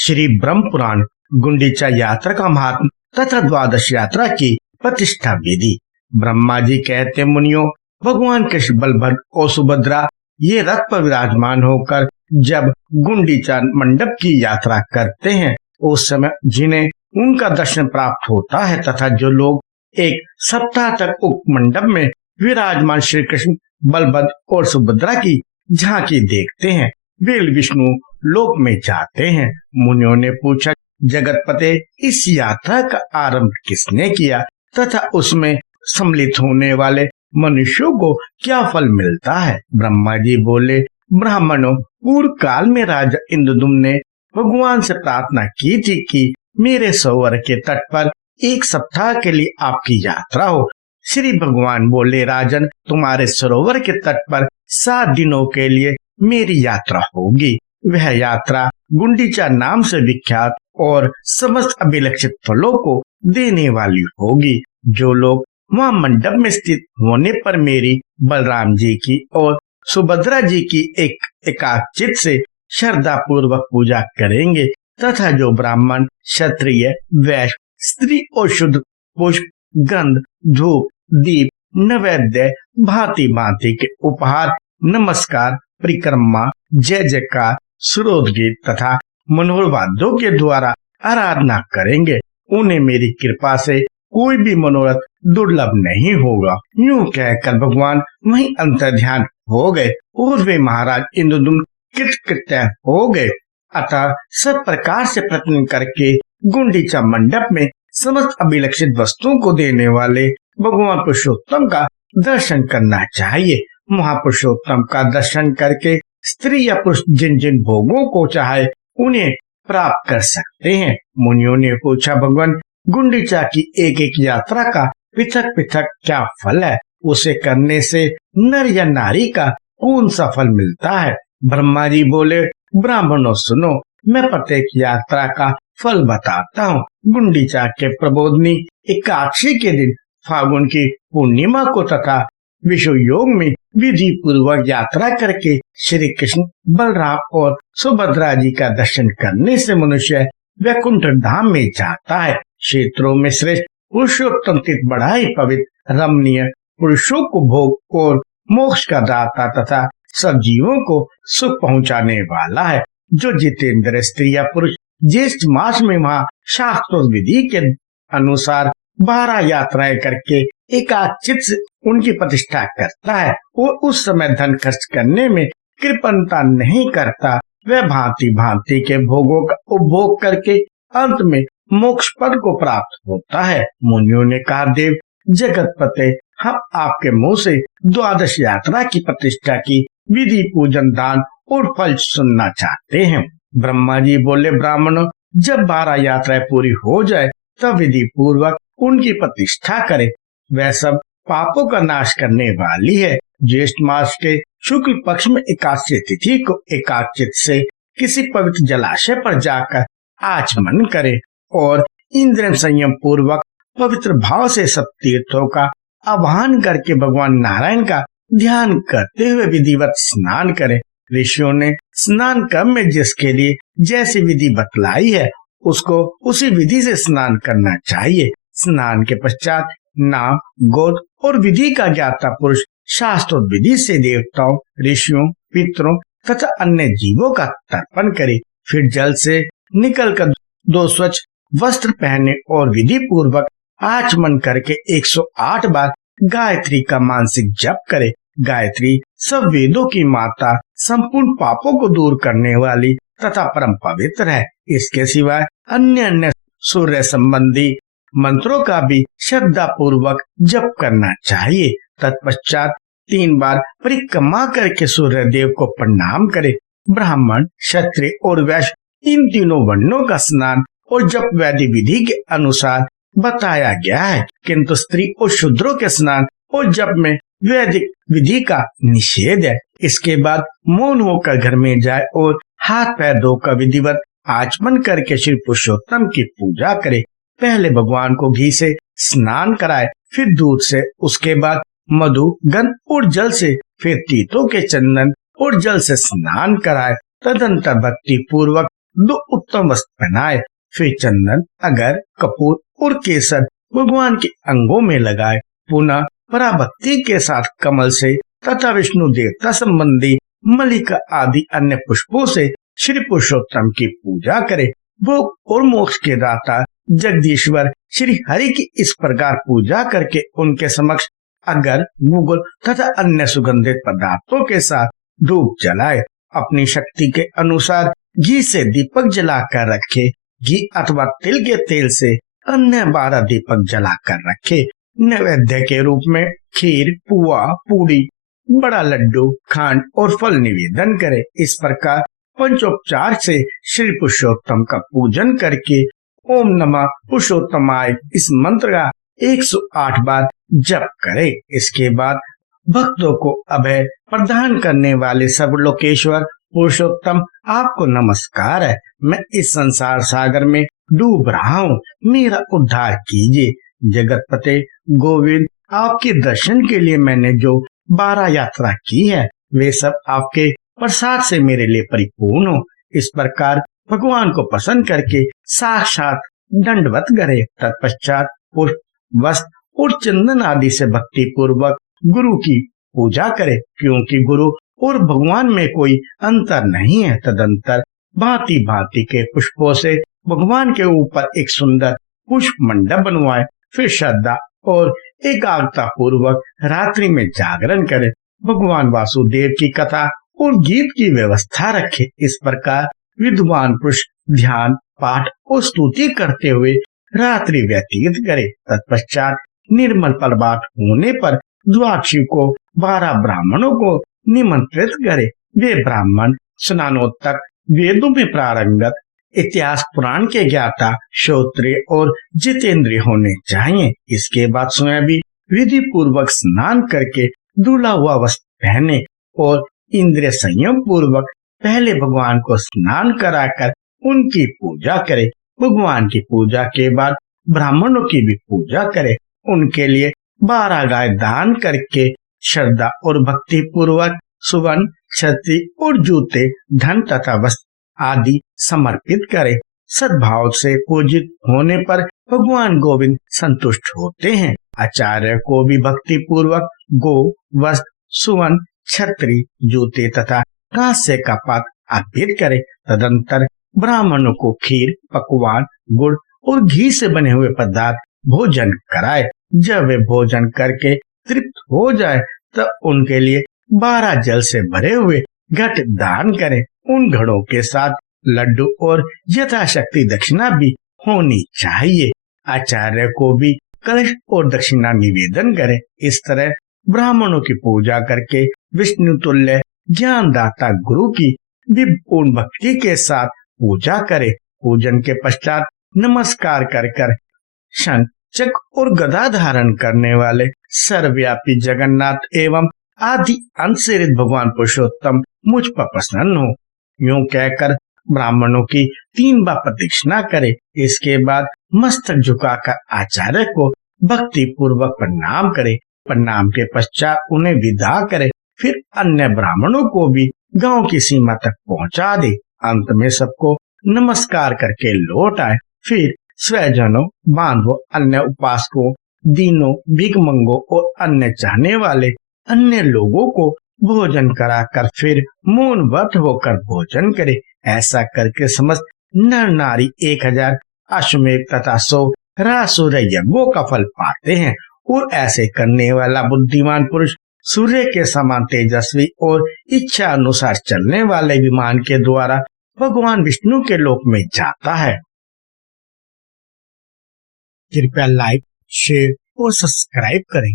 श्री ब्रह्म पुराण गुंडीचा यात्रा का महात्म तथा द्वादश यात्रा की प्रतिष्ठा विधि। ब्रह्मा जी कहते, मुनियों, भगवान कृष्ण, बलभद्र और सुभद्रा ये रथ पर विराजमान होकर जब गुंडीचा मंडप की यात्रा करते हैं, उस समय जिन्हें उनका दर्शन प्राप्त होता है तथा जो लोग एक सप्ताह तक उक्त मंडप में विराजमान श्री कृष्ण, बलभद्र और सुभद्रा की झांकी देखते हैं, वे विष्णु लोक में जाते हैं। मुनियों ने पूछा, जगतपते, इस यात्रा का आरंभ किसने किया तथा उसमें सम्मिलित होने वाले मनुष्यों को क्या फल मिलता है? ब्रह्मा जी बोले, ब्राह्मणों, पूर्व काल में राजा इंद्रदुम्न ने भगवान से प्रार्थना की थी कि मेरे सरोवर के तट पर एक सप्ताह के लिए आपकी यात्रा हो। श्री भगवान बोले, राजन, तुम्हारे सरोवर के तट पर 7 दिनों के लिए मेरी यात्रा होगी। वह यात्रा गुंडीचा नाम से विख्यात और समस्त अभिलक्षित फलों को देने वाली होगी। जो लोग वहाँ मंडप में स्थित होने पर मेरी, बलराम जी की और सुभद्रा जी की एकाचित से श्रद्धा पूर्वक पूजा करेंगे तथा जो ब्राह्मण, क्षत्रिय, वैश्य, स्त्री और शुद्ध पुष्प, गंध, धूप, दीप, नैवेद्य, भांति भांति के उपहार, नमस्कार, परिक्रमा, जय जयकार, सुरोध गीत तथा मनोहर वाद्यों के द्वारा आराधना करेंगे, उन्हें मेरी कृपा से कोई भी मनोरथ दुर्लभ नहीं होगा। यूं कहकर भगवान वहीं अंतर्ध्यान हो गए और वे महाराज इंद्रदुम्न कृतकृत्य हो गए। अतः सब प्रकार से प्रयत्न करके गुंडीचा मंडप में समस्त अभिलक्षित वस्तुओं को देने वाले भगवान पुरुषोत्तम का दर्शन करना चाहिए। महापुरुषोत्तम का दर्शन करके स्त्री या पुरुष जिन जिन भोगों को चाहे उन्हें प्राप्त कर सकते हैं। मुनियों ने पूछा, भगवान, गुंडीचा की एक एक यात्रा का पृथक पृथक क्या फल है? उसे करने से नर या नारी का कौन सा फल मिलता है? ब्रह्मा जी बोले, ब्राह्मणों सुनो, मैं प्रत्येक यात्रा का फल बताता हूँ। गुंडीचा के प्रबोधनी एकादशी के दिन फागुन की पूर्णिमा को तथा विषु योग में विधि पूर्वक यात्रा करके श्री कृष्ण, बलराम और सुभद्रा जी का दर्शन करने से मनुष्य वैकुंठ धाम में जाता है। क्षेत्रों में श्रेष्ठ पुरुषोत्तम तीर्थ बड़ा ही पवित्र, रमणीय, पुरुषों को भोग और मोक्ष का दाता तथा सब जीवों को सुख पहुंचाने वाला है। जो जितेंद्र स्त्री या पुरुष ज्येष्ठ मास में वहाँ शास्त्रों विधि के अनुसार 12 यात्राएं करके एकाचित से उनकी प्रतिष्ठा करता है और उस समय धन खर्च करने में कृपणता नहीं करता, वह भांति भांति के भोगों का उपभोग करके अंत में मोक्ष पद को प्राप्त होता है। मुनियों ने कहा, देव जगतपते, हम आपके मुंह से द्वादश यात्रा की प्रतिष्ठा की विधि, पूजन, दान और फल सुनना चाहते हैं। ब्रह्मा जी बोले, ब्राह्मणों, जब 12 यात्राएं पूरी हो जाए तब विधि पूर्वक उनकी प्रतिष्ठा करे। वह सब पापों का नाश करने वाली है। ज्येष्ठ मास के शुक्ल पक्ष में एकादशी तिथि को एकाचित से किसी पवित्र जलाशय पर जाकर आचमन करे और इंद्रिय संयम पूर्वक पवित्र भाव से सब तीर्थों का आह्वान करके भगवान नारायण का ध्यान करते हुए विधिवत स्नान करे। ऋषियों ने स्नान कर्म में जिसके लिए जैसी विधि बतलाई है उसको उसी विधि से स्नान करना चाहिए। स्नान के पश्चात नाम, गोत्र और विधि का ज्ञाता पुरुष शास्त्रोक्त विधि से देवताओं, ऋषियों, पितरों तथा अन्य जीवों का तर्पण करे। फिर जल से निकलकर 2 स्वच्छ वस्त्र पहने और विधि पूर्वक आचमन करके 108 बार गायत्री का मानसिक जप करे। गायत्री सब वेदों की माता, संपूर्ण पापों को दूर करने वाली तथा परम पवित्र है। इसके सिवाय अन्य सूर्य संबंधी मंत्रों का भी श्रद्धा पूर्वक जप करना चाहिए। तत्पश्चात 3 बार परिक्रमा करके सूर्य देव को प्रणाम करे। ब्राह्मण, क्षत्रिय और वैश्य इन तीनों वर्णों का स्नान और जप वैदिक विधि के अनुसार बताया गया है, किंतु स्त्री और शूद्रों के स्नान और जप में वैदिक विधि का निषेध है। इसके बाद मौन होकर घर में जाए और हाथ पैर धोकर विधिवत आचमन करके श्री पुरुषोत्तम की पूजा करे। पहले भगवान को घी से स्नान कराए, फिर दूध से, उसके बाद मधु, गंध और जल से, फिर तीतों के चंदन और जल से स्नान कराए। तदंतर भक्ति पूर्वक दो उत्तम वस्त्र पहनाए, फिर चंदन, अगर, कपूर और केसर भगवान के अंगों में लगाए, पुनः पराभक्ति के साथ कमल से तथा विष्णु देवता संबंधी मल्लिका आदि अन्य पुष्पों से श्री पुरुषोत्तम की पूजा करे। भोग और मोक्ष के दाता जगदीश्वर श्री हरि की इस प्रकार पूजा करके उनके समक्ष अगर, गुगुल तथा अन्य सुगंधित पदार्थों के साथ धूप जलाए। अपनी शक्ति के अनुसार घी से दीपक जलाकर रखे, घी अथवा तिल के तेल से अन्य 12 दीपक जलाकर रखे। नैवेद्य के रूप में खीर, पुआ, पूरी, बड़ा लड्डू, खांड और फल निवेदन करे। इस प्रकार पंचोपचार से श्री पुरुषोत्तम का पूजन करके ओम नमः पुरुषोत्तमाय इस मंत्र का 108 बार जप करे। इसके बाद भक्तों को अभय प्रदान करने वाले सर्वलोकेश्वर पुरुषोत्तम आपको नमस्कार है। मैं इस संसार सागर में डूब रहा हूँ, मेरा उद्धार कीजिए। जगतपते गोविंद, आपके दर्शन के लिए मैंने जो 12 यात्रा की है वे सब आपके प्रसाद से मेरे लिए परिपूर्ण हो। इस प्रकार भगवान को प्रसन्न करके साक्षात दंडवत करे। तत्पश्चात पुष्प, वस्त्र और चंदन आदि से भक्ति पूर्वक गुरु की पूजा करे, क्योंकि गुरु और भगवान में कोई अंतर नहीं है। तदंतर भांति भांति के पुष्पों से भगवान के ऊपर एक सुंदर पुष्प मंडप बनवाए। फिर श्रद्धा और एकाग्रता पूर्वक रात्रि में जागरण करे, भगवान वासुदेव की कथा और गीत की व्यवस्था रखे। इस प्रकार विद्वान पुरुष ध्यान, पाठ और स्तुति करते हुए रात्रि व्यतीत करे। तत्पश्चात निर्मल प्रभात होने पर द्वादशी को 12 ब्राह्मणों को निमंत्रित करे। वे ब्राह्मण स्नानोत्तक, वेदों में पारंगत, इतिहास पुराण के ज्ञाता, श्रोत्रिय और जितेंद्रिय होने चाहिए। इसके बाद स्वयं भी विधि पूर्वक स्नान करके धुला हुआ वस्त्र पहने और इंद्रिय संयम पूर्वक पहले भगवान को स्नान कराकर उनकी पूजा करे। भगवान की पूजा के बाद ब्राह्मणों की भी पूजा करे। उनके लिए 12 गाय दान करके श्रद्धा और भक्ति पूर्वक सुवर्ण, छत्री और जूते, धन तथा वस्त्र आदि समर्पित करे। सद्भाव से पूजित होने पर भगवान गोविंद संतुष्ट होते हैं। आचार्य को भी भक्ति पूर्वक गो, वस्त्र, सुवर्ण, छत्री, जूते तथा कांस्य का पात्र अर्पित करे। तदंतर ब्राह्मणों को खीर, पकवान, गुड़ और घी से बने हुए पदार्थ भोजन कराए। जब वे भोजन करके तृप्त हो जाए तब उनके लिए 12 जल से भरे हुए घट दान करें। उन घड़ों के साथ लड्डू और यथाशक्ति दक्षिणा भी होनी चाहिए। आचार्य को भी कलश और दक्षिणा निवेदन करें। इस तरह ब्राह्मणों की पूजा करके विष्णु तुल्य ज्ञानदाता गुरु की पूर्ण भक्ति के साथ पूजा करे। पूजन के पश्चात नमस्कार कर शंख, चक्र और गदा धारण करने वाले सर्वव्यापी जगन्नाथ एवं आदि अंतरित भगवान पुरुषोत्तम मुझ पर प्रसन्न हो, यूं कहकर ब्राह्मणों की 3 बार प्रदक्षिणा करे। इसके बाद मस्तक झुकाकर आचार्य को भक्ति पूर्वक प्रणाम करे। प्रणाम के पश्चात उन्हें विदा करे। फिर अन्य ब्राह्मणों को भी गांव की सीमा तक पहुंचा दे। अंत में सबको नमस्कार करके लौट आए। फिर स्वजनों, बांधवों, अन्य उपासकों, दीनों, भिखमंगों और अन्य चाहने वाले अन्य लोगों को भोजन कराकर फिर मौन व्रत होकर भोजन करे। ऐसा करके समस्त नर नारी 1000 अश्वमेध तथा 100 रासुर यज्ञों का फल पाते हैं। और ऐसे करने वाला बुद्धिमान पुरुष सूर्य के समान तेजस्वी और इच्छा अनुसार चलने वाले विमान के द्वारा भगवान विष्णु के लोक में जाता है। कृपया लाइक, शेयर और सब्सक्राइब करें।